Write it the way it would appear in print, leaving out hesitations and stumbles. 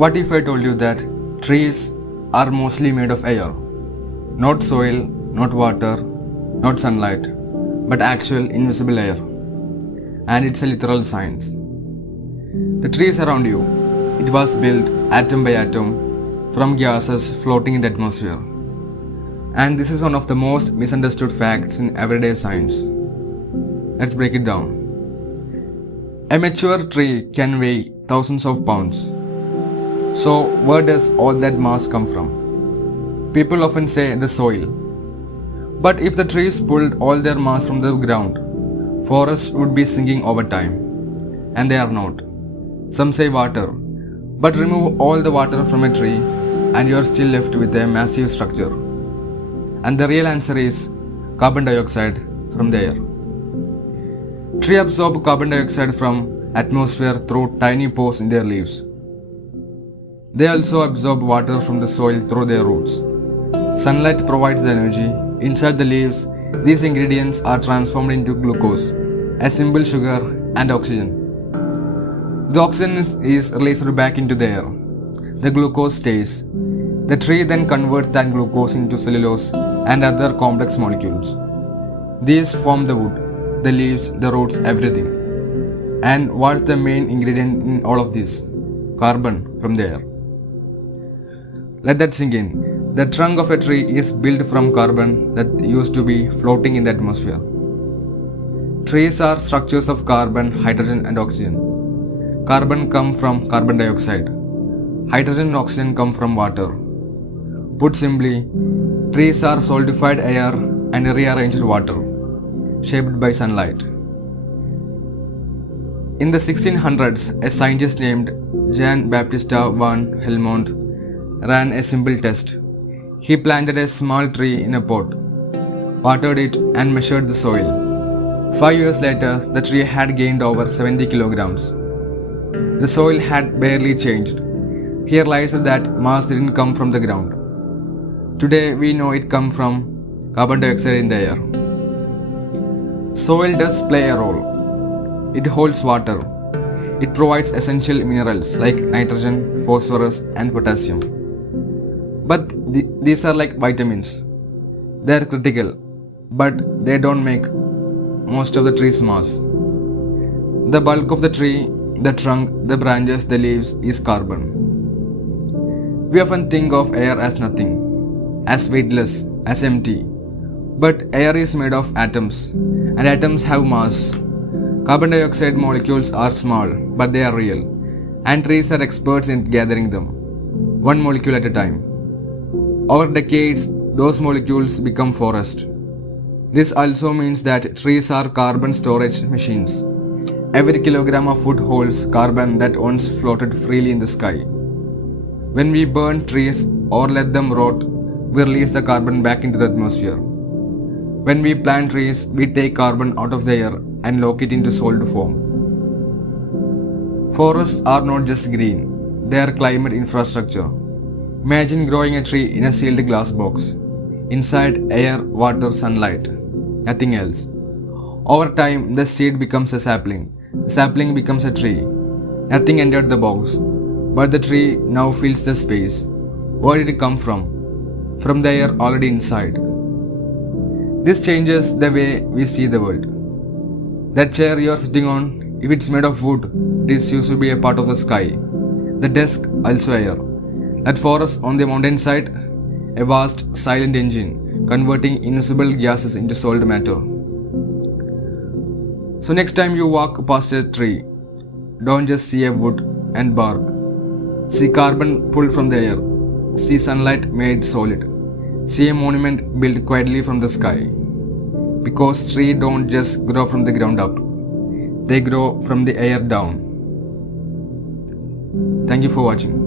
What if I told you that trees are mostly made of air? Not soil, not water, not sunlight, but actual invisible air. And it's a literal science. The trees around you, it was built atom by atom from gases floating in the atmosphere. And this is one of the most misunderstood facts in everyday science. Let's break it down. A mature tree can weigh thousands of pounds. So where does all that mass come from? People often say the soil. But if the trees pulled all their mass from the ground, forests would be sinking over time. And they are not. Some say water. But remove all the water from a tree and you are still left with a massive structure. And the real answer is carbon dioxide from the air. Trees absorb carbon dioxide from atmosphere through tiny pores in their leaves. They also absorb water from the soil through their roots. Sunlight provides the energy. Inside the leaves, these ingredients are transformed into glucose, a simple sugar, and oxygen. The oxygen is released back into the air. The glucose stays. The tree then converts that glucose into cellulose and other complex molecules. These form the wood, the leaves, the roots, everything. And what's the main ingredient in all of this? Carbon from the air. Let that sink in. The trunk of a tree is built from carbon that used to be floating in the atmosphere. Trees are structures of carbon, hydrogen and oxygen. Carbon comes from carbon dioxide. Hydrogen and oxygen come from water. Put simply, trees are solidified air and rearranged water, shaped by sunlight. In the 1600s, a scientist named Jean Baptiste van Helmont ran a simple test. He planted a small tree in a pot, watered it and measured the soil. 5 years later, the tree had gained over 70 kilograms. The soil had barely changed. He realized that mass didn't come from the ground. Today we know it comes from carbon dioxide in the air. Soil does play a role. It holds water. It provides essential minerals like nitrogen, phosphorus and potassium. But these are like vitamins. They are critical, but they don't make most of the tree's mass. The bulk of the tree, the trunk, the branches, the leaves is carbon. We often think of air as nothing, as weightless, as empty. But air is made of atoms, and atoms have mass. Carbon dioxide molecules are small, but they are real, and trees are experts in gathering them, one molecule at a time. Over decades, those molecules become forest. This also means that trees are carbon storage machines. Every kilogram of wood holds carbon that once floated freely in the sky. When we burn trees or let them rot, we release the carbon back into the atmosphere. When we plant trees, we take carbon out of the air and lock it into solid form. Forests are not just green, they are climate infrastructure. Imagine growing a tree in a sealed glass box. Inside, air, water, sunlight. Nothing else. Over time, the seed becomes a sapling. The sapling becomes a tree. Nothing entered the box, but the tree now fills the space. Where did it come from? From the air already inside. This changes the way we see the world. That chair you are sitting on, if it's made of wood, it is used to be a part of the sky. The desk, also air. That forest on the mountainside, a vast silent engine converting invisible gases into solid matter. So next time you walk past a tree, don't just see a wood and bark. See carbon pulled from the air. See sunlight made solid. See a monument built quietly from the sky. Because trees don't just grow from the ground up. They grow from the air down. Thank you for watching.